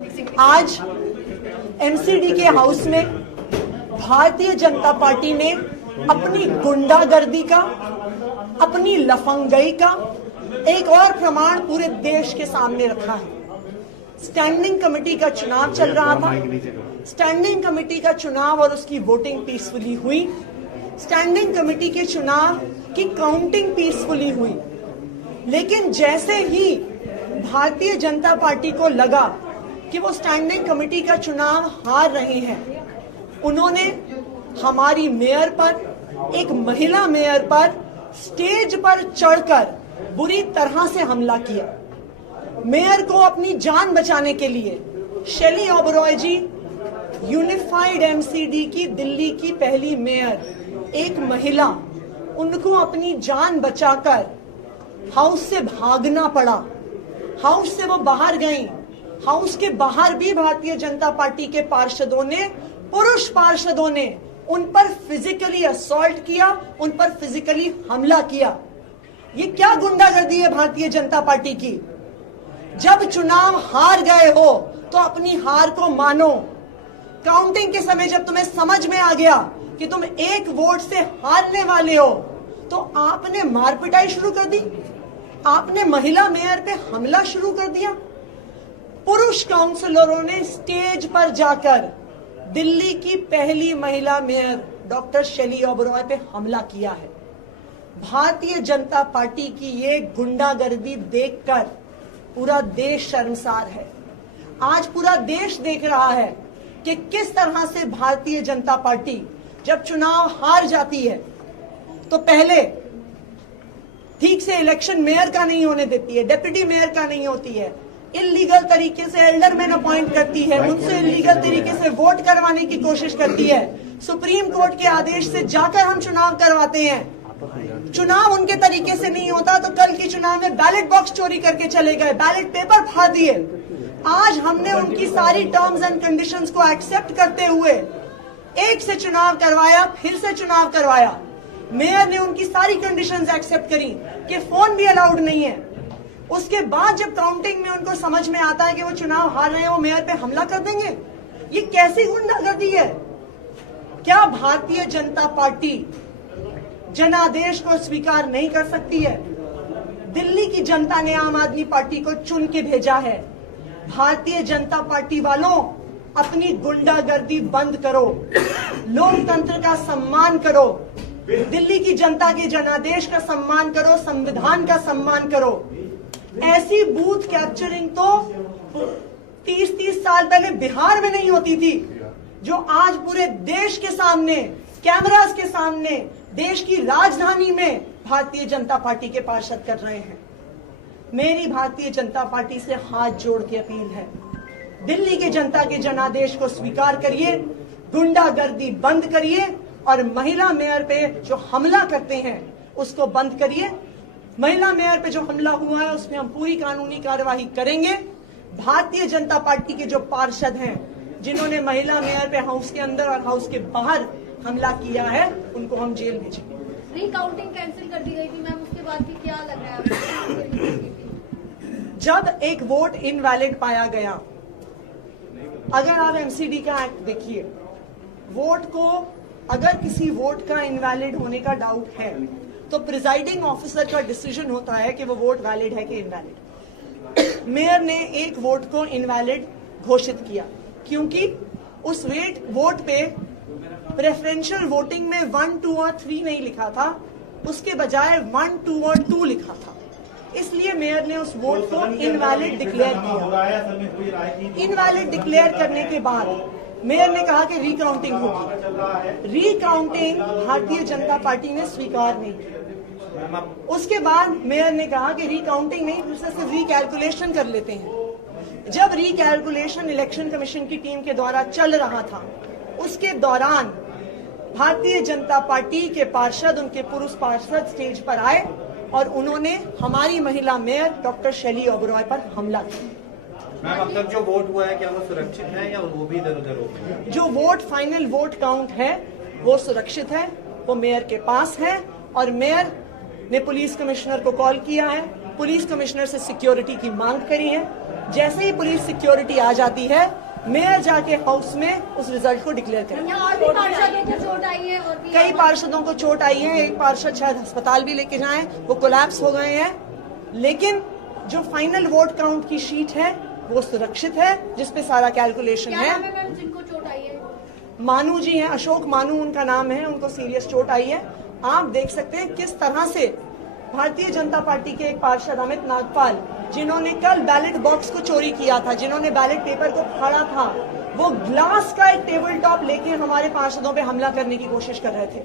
आज एमसीडी के हाउस में भारतीय जनता पार्टी ने अपनी गुंडागर्दी का, अपनी लफंगई का एक और प्रमाण पूरे देश के सामने रखा है। स्टैंडिंग कमेटी का चुनाव चल रहा था। स्टैंडिंग कमेटी का चुनाव और उसकी वोटिंग पीसफुली हुई। स्टैंडिंग कमेटी के चुनाव की काउंटिंग पीसफुली हुई। लेकिन जैसे ही भारतीय जनता पार्टी को लगा कि वो स्टैंडिंग कमेटी का चुनाव हार रहे हैं, उन्होंने हमारी मेयर पर, एक महिला मेयर पर स्टेज पर चढ़कर बुरी तरह से हमला किया। मेयर को अपनी जान बचाने के लिए शेली ओबरॉय जी, यूनिफाइड एमसीडी की दिल्ली की पहली मेयर, एक महिला, उनको अपनी जान बचाकर हाउस से भागना पड़ा। हाउस से वो बाहर गईं। हाउस के बाहर भी भारतीय जनता पार्टी के पार्षदों ने, पुरुष पार्षदों ने उन पर फिजिकली असॉल्ट किया, उन पर फिजिकली हमला किया। ये क्या गुंडागर्दी है भारतीय जनता पार्टी की? जब चुनाव हार गए हो तो अपनी हार को मानो। काउंटिंग के समय जब तुम्हें समझ में आ गया कि तुम एक वोट से हारने वाले हो, तो आपने मारपिटाई शुरू कर दी। आपने महिला मेयर पे हमला शुरू कर दिया। पुरुष काउंसलरों ने स्टेज पर जाकर दिल्ली की पहली महिला मेयर डॉक्टर शेली ओबरॉय पे हमला किया है। भारतीय जनता पार्टी की ये गुंडागर्दी देखकर पूरा देश शर्मसार है। आज पूरा देश देख रहा है कि किस तरह से भारतीय जनता पार्टी जब चुनाव हार जाती है तो पहले ठीक से इलेक्शन मेयर का नहीं होने देती है, डिप्टी मेयर का नहीं होती है, इलीगल तरीके से एल्डरमैन अपॉइंट करती है, उनसे इलीगल तरीके से वोट करवाने की कोशिश करती है। सुप्रीम कोर्ट के आदेश से जाकर हम चुनाव करवाते हैं। चुनाव उनके तरीके से नहीं होता तो कल के चुनाव में बैलेट बॉक्स चोरी करके चले गए, बैलेट पेपर फाड़ दिए। आज हमने उनकी सारी टर्म्स एंड कंडीशंस को एक्सेप्ट करते हुए एक से चुनाव करवाया, फिर से चुनाव करवाया। मेयर ने उनकी सारी कंडीशंस एक्सेप्ट करी कि फोन भी अलाउड नहीं है। उसके बाद जब काउंटिंग में उनको समझ में आता है कि वो चुनाव हार रहे हैं, वो मेयर पे हमला कर देंगे। ये कैसी गुंडागर्दी है? क्या भारतीय जनता पार्टी जनादेश को स्वीकार नहीं कर सकती है? दिल्ली की जनता ने आम आदमी पार्टी को चुन के भेजा है। भारतीय जनता पार्टी वालों, अपनी गुंडागर्दी बंद करो, लोकतंत्र का सम्मान करो, दिल्ली की जनता के जनादेश का सम्मान करो, संविधान का सम्मान करो। ऐसी बूथ कैप्चरिंग तो 30-30 साल पहले बिहार में नहीं होती थी, जो आज पूरे देश के सामने, कैमरास के सामने, देश की राजधानी में भारतीय जनता पार्टी के पार्षद कर रहे हैं। मेरी भारतीय जनता पार्टी से हाथ जोड़ के अपील है, दिल्ली की जनता के जनादेश को स्वीकार करिए, गुंडागर्दी बंद करिए और महिला मेयर पे जो हमला करते हैं उसको बंद करिए। महिला मेयर पे जो हमला हुआ है उसमें हम पूरी कानूनी कार्यवाही करेंगे। भारतीय जनता पार्टी के जो पार्षद हैं जिन्होंने महिला मेयर पे हाउस के अंदर और हाउस के बाहर हमला किया है, उनको हम जेल भेजेंगे। रिकाउंटिंग कैंसिल कर दी गई थी मैम, उसके बाद भी क्या लग रहा है? जब एक वोट इनवैलिड पाया गया, अगर आप एमसीडी का एक्ट देखिए, वोट को, अगर किसी वोट का इनवैलिड होने का डाउट है तो प्रिजाइडिंग ऑफिसर का डिसीजन होता है कि वो वोट वैलिड है कि इनवैलिड। मेयर ने एक वोट को इनवैलिड घोषित किया क्योंकि उस वोट पे प्रेफरेंशियल वोटिंग में 1, 2 और 3 नहीं लिखा था, उसके बजाय 1, 2 और 2 लिखा था। इसलिए मेयर ने उस वोट को इनवैलिड डिक्लेयर किया। इनवैलिड डिक्लेयर करने के बाद मेयर ने कहा कि रिकाउंटिंग होगी। रिकाउंटिंग भारतीय जनता पार्टी ने स्वीकार नहीं की। उसके बाद मेयर ने कहा कि रिकाउंटिंग नहीं, फिर से सिर्फ रिकैलकुलेशन कर लेते हैं। जब रिकैलकुलेशन इलेक्शन कमीशन की टीम के द्वारा चल रहा था, उसके दौरान भारतीय जनता पार्टी के पार्षद, उनके पुरुष पार्षद स्टेज पर आए और उन्होंने हमारी महिला मेयर डॉक्टर शेली ओबरॉय पर हमला किया। मैम, अब तक जो वोट हुआ है क्या वो सुरक्षित है या वो भी इधर उधर हो गया? जो वोट, फाइनल वोट काउंट है वो सुरक्षित है, वो मेयर के पास है और मेयर ने पुलिस कमिश्नर को कॉल किया है। पुलिस कमिश्नर से सिक्योरिटी की मांग करी है। जैसे ही पुलिस सिक्योरिटी आ जाती है, मेयर जाके हाउस में उस रिजल्ट को डिक्लेयर करें। यहाँ और भी पार्षदों को चोट आई है और भी कई पार्षदों को चोट आई है, एक पार्षद शायद अस्पताल भी लेके जाएं, वो कोलैप्स हो गए हैं। लेकिन जो फाइनल वोट काउंट की शीट है वो सुरक्षित है, जिसपे सारा कैलकुलेशन क्या है। नाम है मैम जिनको चोट आई है? मानू जी हैं, अशोक मानू उनका नाम है, उनको सीरियस चोट आई है। आप देख सकते हैं किस तरह से भारतीय जनता पार्टी के एक पार्षद अमित नागपाल, जिन्होंने कल बैलेट बॉक्स को चोरी किया था, जिन्होंने बैलेट पेपर को फाड़ा था, वो ग्लास का एक टेबल टॉप लेके हमारे पार्षदों पे हमला करने की कोशिश कर रहे थे।